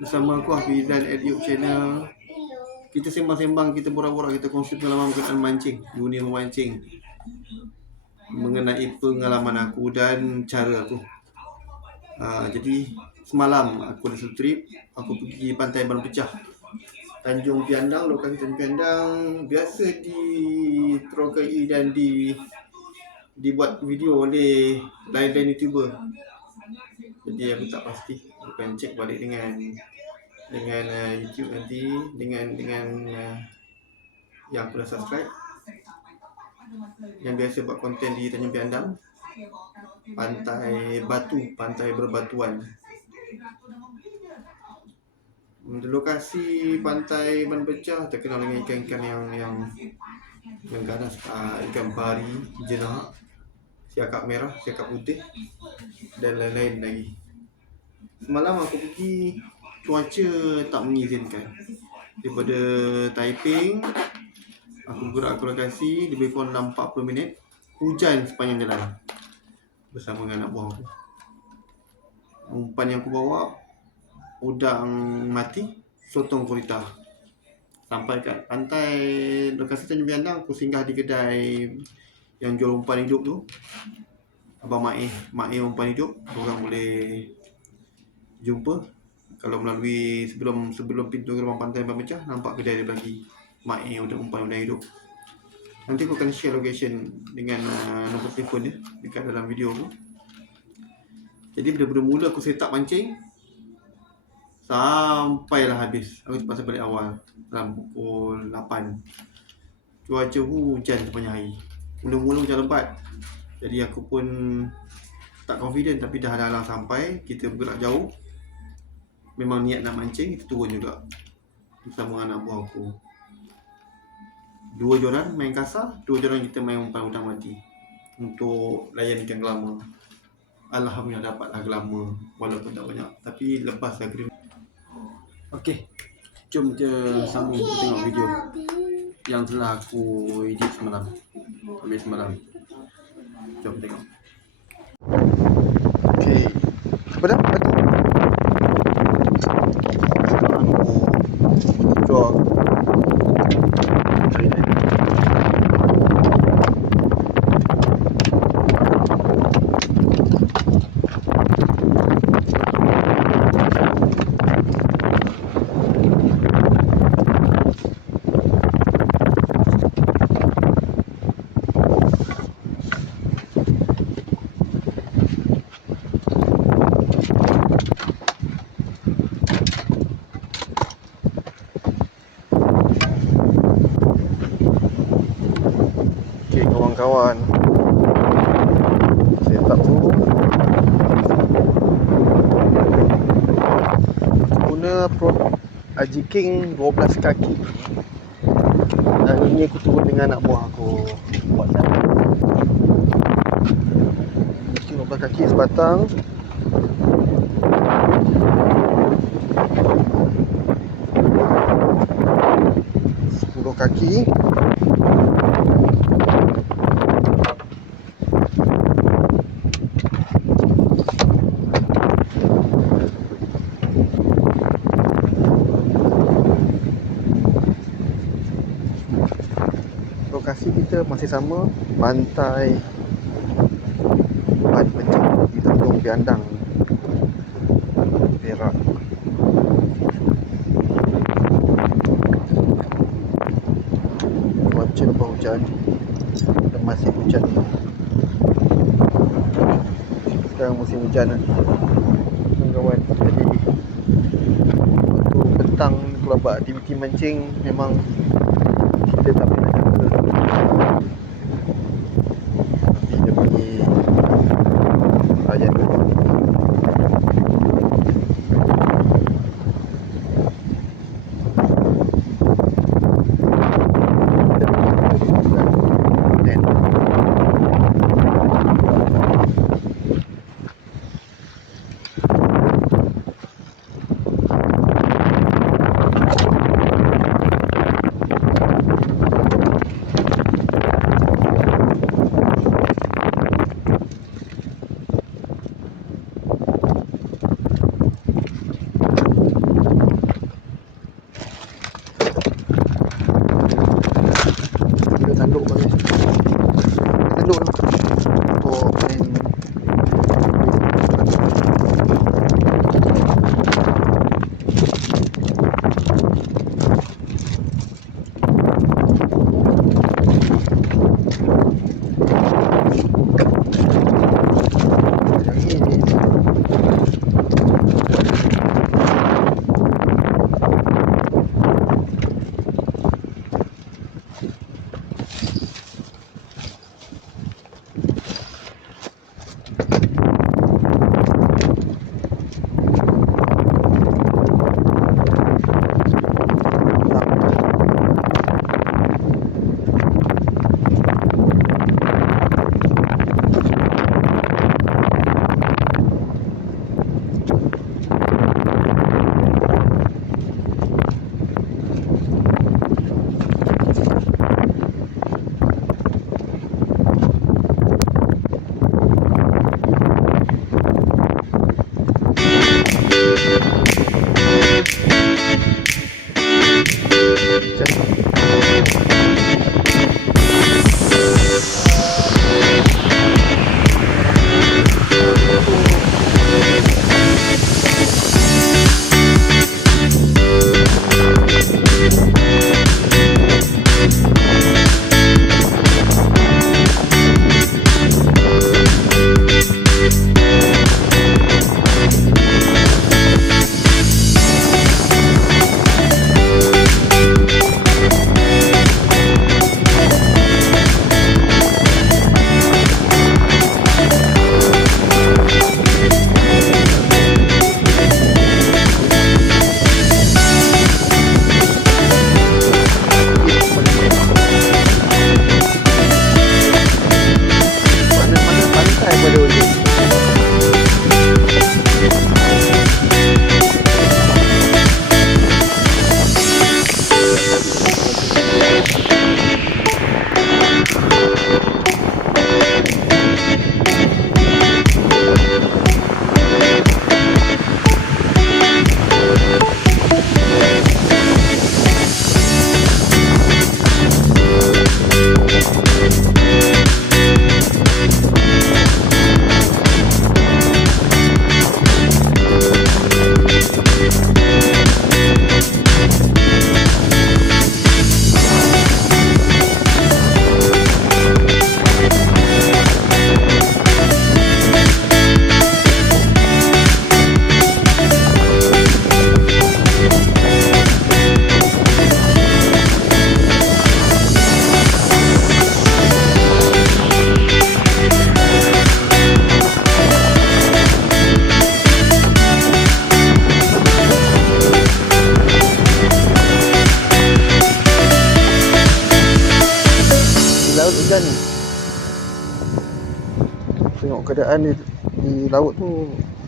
bersama aku Hafizan at YouTube channel. Kita sembang-sembang, kita borak-borak, kita kongsi pengalaman berkenaan mancing, dunia memancing. Mengenai pengalaman aku dan cara aku. Uh, jadi semalam aku ada satu trip, aku pergi pantai Ban Pecah. Tanjung Piandang, lokasi Tanjung Piandang biasa di terokai dan di dibuat video oleh lain-lain YouTuber. Jadi aku tak pasti. Akan cek balik dengan dengan uh, YouTube nanti dengan dengan uh, yang dah subscribe. Yang biasa buat konten di Tanjung Piandang pantai batu pantai berbatuan. Di lokasi pantai Pecah terkenal dengan ikan-ikan yang yang yang ganas. Uh, ikan pari jenah siakap merah siakap putih dan lain-lain lagi. Semalam aku pergi cuaca tak mengizinkan. Daripada Taiping aku gerak ke lokasi lebih kurang dalam 40 minit hujan sepanjang jalan. Bersama dengan anak buah aku. Umpan yang aku bawa udang mati sotong kurita sampai kat pantai lokasi Tanjung Biandang aku singgah di kedai yang jual umpan hidup tu. Abang Mae Mae umpan hidup orang boleh jumpa kalau melalui sebelum sebelum pintu gerbang pantai pecah nampak kedai dia bagi mak eh untuk umpan udang hidup. Nanti aku akan share location dengan uh, nombor telefon dia dekat dalam video tu jadi bila mula aku set up mancing sampailah habis. Aku terpaksa balik awal dalam pukul 8 cuaca hujan sepanjang hari. Mula-mula hujan lebat jadi aku pun tak confident tapi dah halang sampai kita bergerak jauh memang niat nak mancing kita turun juga. Bersama anak buah aku. Dua joran main kasar dua joran kita main umpan udang mati. Untuk layan ikan gelama. Alhamdulillah dapatlah gelama walaupun tak banyak. Tapi lepas dah green Okey, jom kita sambung kita tengok video yang telah aku edit semalam. Habis semalam. Jom tengok. Okey, apa dah? Kawan-kawan saya tak tahu guna Pro Aji King 12 kaki. Dan ini aku turun dengan anak buah aku. Buat sana 12 kaki sebatang. 10 kaki lokasi kita masih sama pantai Ban Pecah di Tanjung Piandang Perak. Cuaca lepas hujan. Dan masih hujan. Sekarang musim hujan lah kawan jadi waktu petang kalau buat aktiviti mancing memang Kita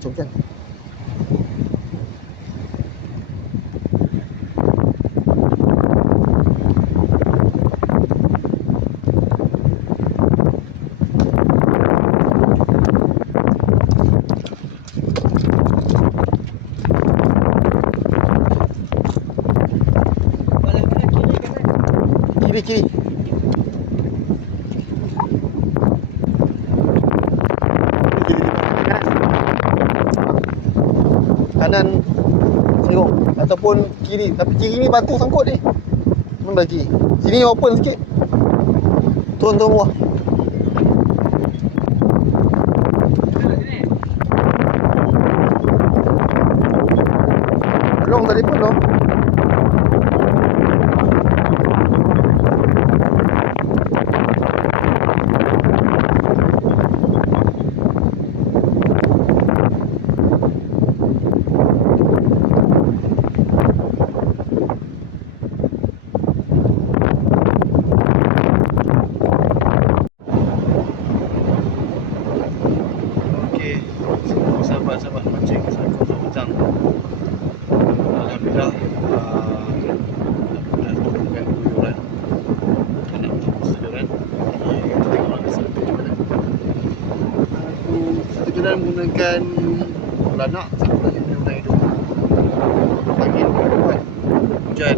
tu macam hujan Kiri kiri kanan serong ataupun kiri. Tapi kiri ni batu sangkut ni. Turun lagi sini open sikit. Turun turun bawah long tadi pun long Okey, semua sahabat-sahabat mancing sangkut hutang. Alhamdulillah, uh, dah turunkan kuyuran. Anak sejaran. Kita tengok lah satu macam mana. Aku sejaran menggunakan beranak, satu lagi menggunakan hidup. Pagi ni buat hujan.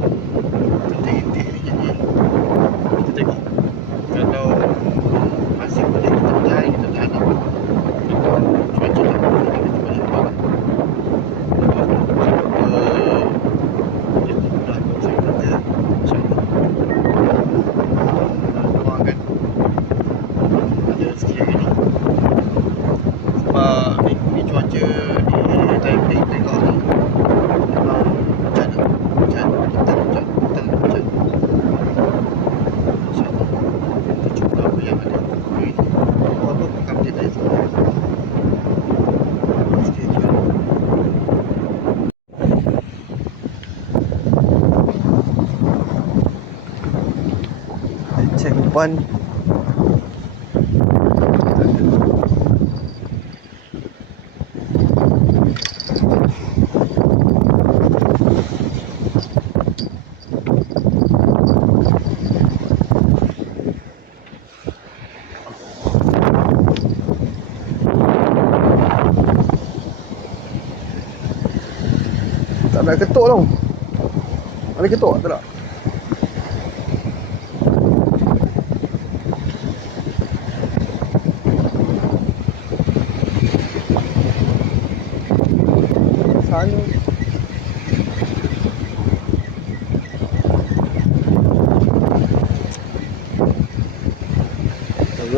Umpan. Tak ada ketuk tau. Ada ketuk tak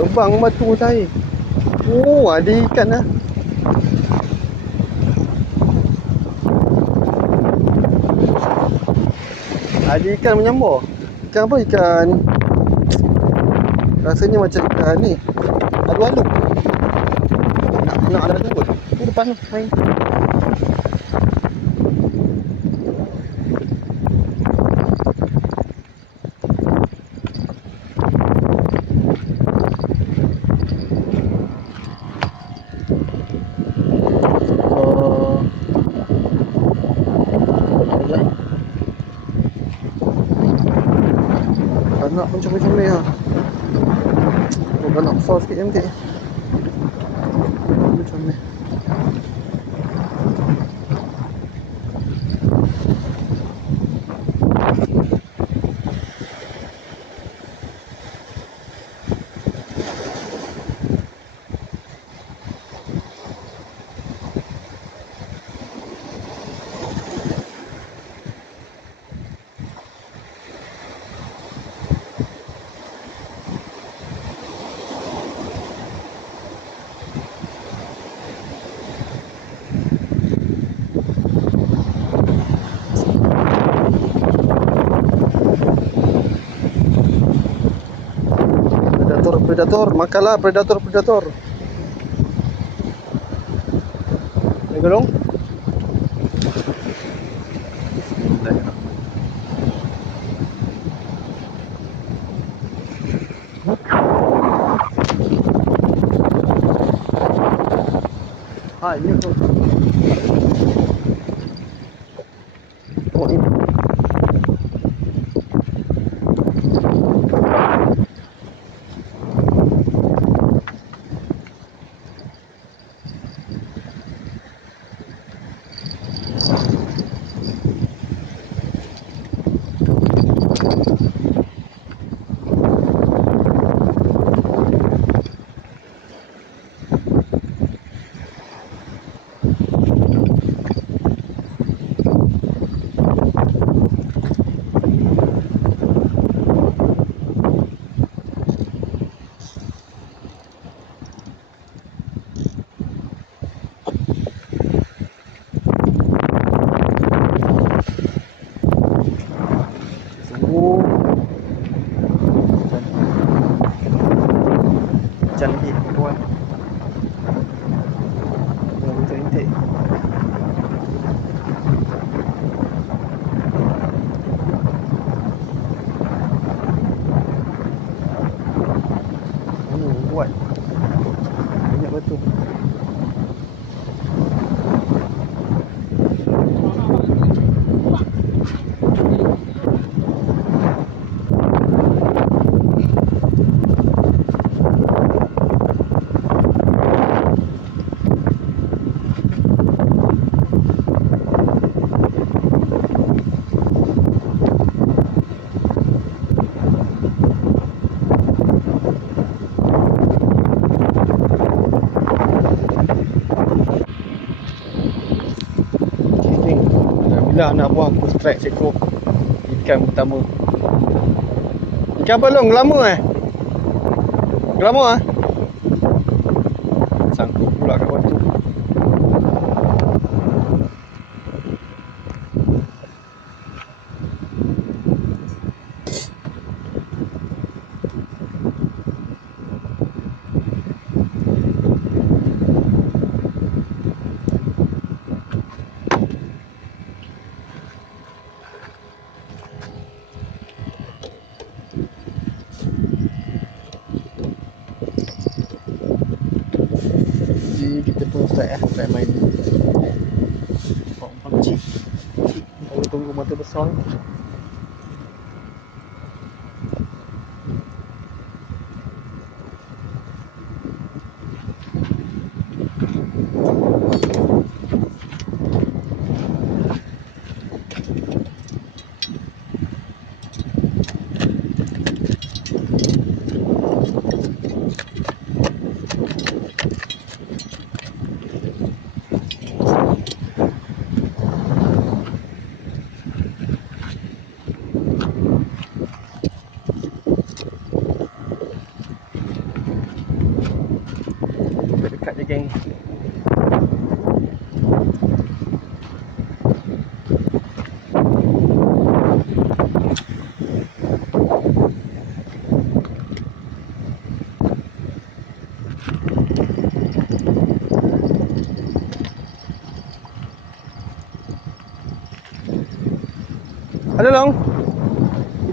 Terbang batu saya. Oh, ada ikan lah. Ada ikan menyambar. Ikan apa? Ikan Rasanya macam ikan ni. Alu-alu. Nak nak ada tu kot. Tu depan tu Okay. Predator, makanlah predator, predator. Ni golong. Ha, ini tu. Alhamdulillah anak buah aku strike seekor ikan pertama. Ikan apa long? Lama eh? Lama ah? Sangkut pula kat batu.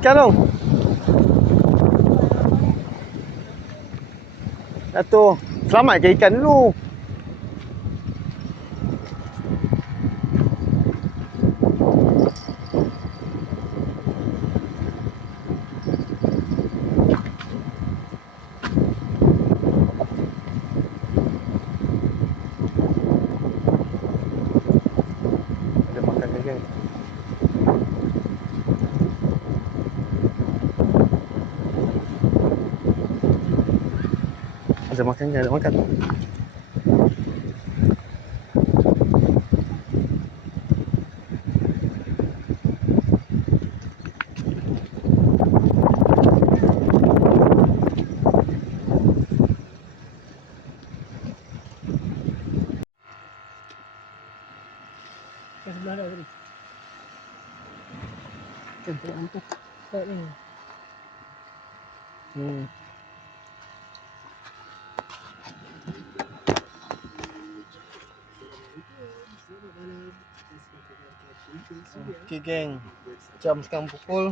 Ikan long? Dato' Selamat je ikan dulu Ada makan ke geng Ada makan ke? Ada makan Kat sebelah dah tadi. Kan tak nampak Tak ni. Hmm. Okey geng. Jam sekarang pukul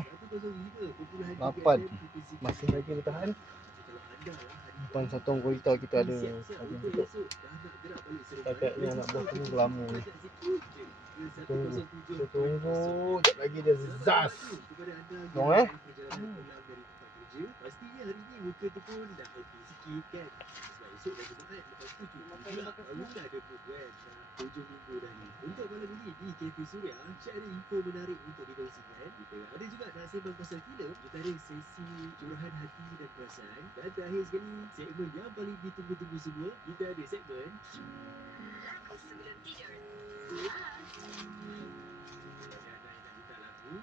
8 Masih lagi bertahan. Depan satu gurita kita ada tutup. Setakat ni anak buah kami lama ni. Tunggu. Kita tunggu Sekejap lagi dia zaz Tengok eh. Pastinya hari ni muka tu pun dah happy sikit kan Esok dah Jumaat Lepas tu cuti pula Baru dah ada program Hujung minggu dah ni. Untuk malam ini di Cafe Suria ada info menarik untuk dikongsikan. Kita ada juga nak sembang pasal filem Kita ada sesi curahan hati dan perasaan. Dan terakhir sekali Segmen yang paling ditunggu-tunggu semua Kita ada segmen Aku sebelum tidur. Bagi anda yang nak minta lagu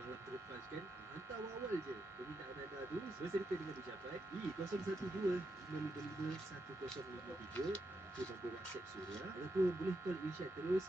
semalam terlepas kan Hantar awal je Permintaan anda tu Berserta dengan ucapan Di 012 555 1053 Itu nombor WhatsApp Suria Ataupun boleh call Irsyad terus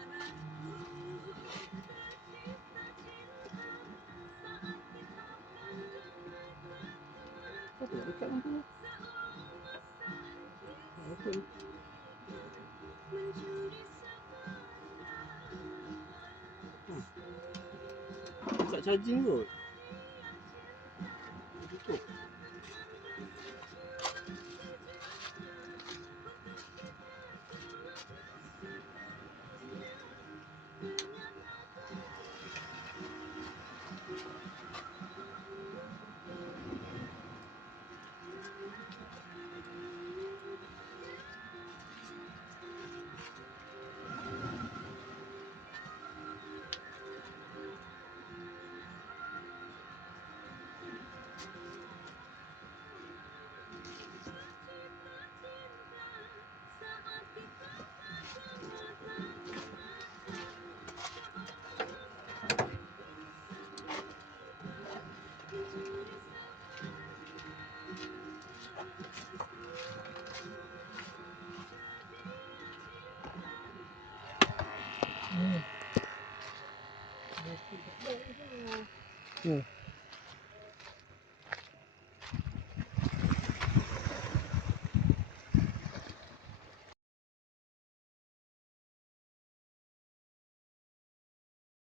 03 7724 2115 Suria Tak charging kot